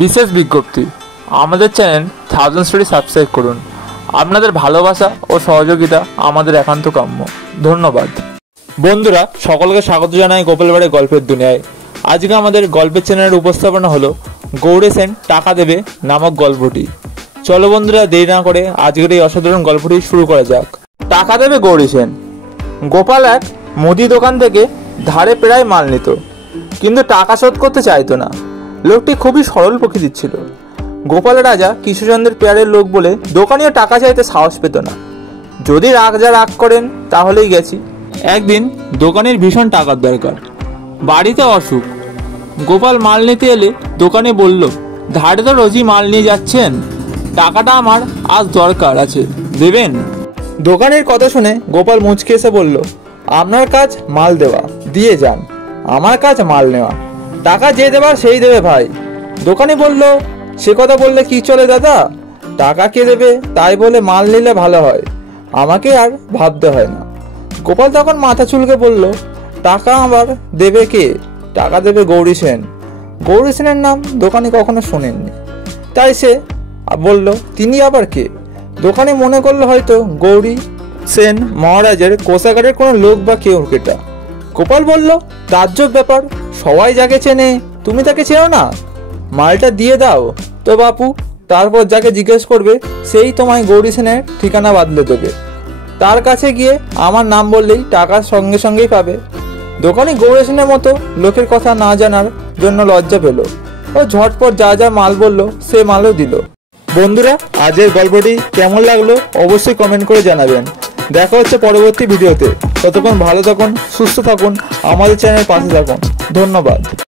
বিশেষ বিজ্ঞপ্তি, আমাদের চ্যানেল থাউজেন্ড স্টোরি সাবস্ক্রাইব করুন। আপনাদের ভালোবাসা ও সহযোগিতা আমাদের একান্ত কাম্য। ধন্যবাদ। বন্ধুরা, সকলকে স্বাগত জানাই গোপালবাড়ি গল্পের দুনিয়ায়। আজকে আমাদের গল্পের চ্যানেলের উপস্থাপনা হলো গৌরী সেন টাকা দেবে নামক গল্পটি। চলো বন্ধুরা, দেরি না করে আজকের এই অসাধারণ গল্পটি শুরু করা যাক। টাকা দেবে গৌরী সেন। গোপাল এক মুদি দোকান থেকে ধারে প্রায় মাল নিত, কিন্তু টাকা শোধ করতে চাইতো না। লোকটি খুবই সরল প্রকৃতির ছিল। গোপাল রাজা কৃষ্ণচন্দ্রের পেয়ারের লোক বলে দোকানিও টাকা চাইতে সাহস পেত না। যদি রাগ করেন তাহলেই গেছি। একদিন দোকানের ভীষণ টাকার দরকার, বাড়িতে অসুখ। গোপাল মাল নিতে এলে দোকানে বলল, ধারে তো রোজই মাল নিয়ে যাচ্ছেন, টাকাটা আমার আজ দরকার আছে, দেবেন? দোকানের কথা শুনে গোপাল মুচকে এসে বলল, আপনার কাজ মাল দেওয়া, দিয়ে যান। আমার কাজ মাল নেওয়া, টাকা যে দেবার সেই দেবে ভাই। দোকানি বলল, সে কথা বললে কি চলে দাদা, টাকা কে দেবে তাই বলে মাল নিলে ভালো হয়, আমাকে আর ভাবতে হয় না। গোপাল তখন মাথা চুলকে বলল, টাকা আবার দেবে কে? টাকা দেবে গৌরী সেন। গৌরী সেনের নাম দোকানি কখনো শোনেননি, তাই সে বলল, তিনি আবার কে? দোকানি মনে করলো হয়তো গৌরী সেন মহারাজের কোষাগারের কোনো লোক বা কেউ কেটা। গোপাল বলল, তাজ্জব ব্যাপার, সবাই যাকে চেনে তুমি তাকে চেনো না? মালটা দিয়ে দাও তো বাপু, তারপর যাকে জিজ্ঞেস করবে সেই তোমায় গৌরী সেনের ঠিকানা বাদলে দেবে। তার কাছে গিয়ে আমার নাম বললেই টাকার সঙ্গে সঙ্গেই পাবে। দোকানি গৌরী সেনের মতো লোকের কথা না জানার জন্য লজ্জা পেল ও ঝটপট যা যা মাল বলল সে মালও দিল। বন্ধুরা, আজকের গল্পটি কেমন লাগলো অবশ্যই কমেন্ট করে জানাবেন। দেখা হচ্ছে পরবর্তী ভিডিওতে। ততক্ষণ ভালো থাকুন, সুস্থ থাকুন, আমাদের চ্যানেলের পাশে থাকুন। ধন্যবাদ।